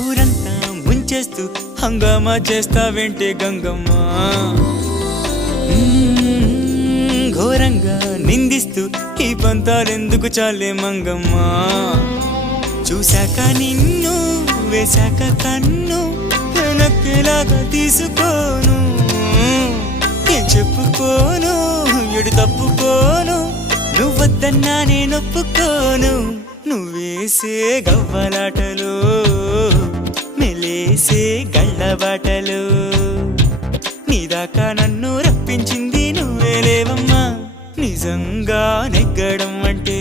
ఊరంతా ముంచేస్తూ హంగామా చేస్తావేంటే గంగమ్మ ఘోరంగా నిందిస్తూ ఈ పంతాలెందుకు చాలే మంగమ్మ చూశాక నిన్ను వేశాక కన్ను నక్కేలాగా తీసుకోను ఏం చెప్పుకోను ఎడు తప్పుకోను నువ్వద్దన్నా నేనొప్పుకోను నువ్వేసే గవ్వలాటలు మెలేసే గళ్ళబాటలు నీదాకా నన్ను రప్పించింది నువ్వేలేవమ్మా నిజంగా నెగ్గడం అంటే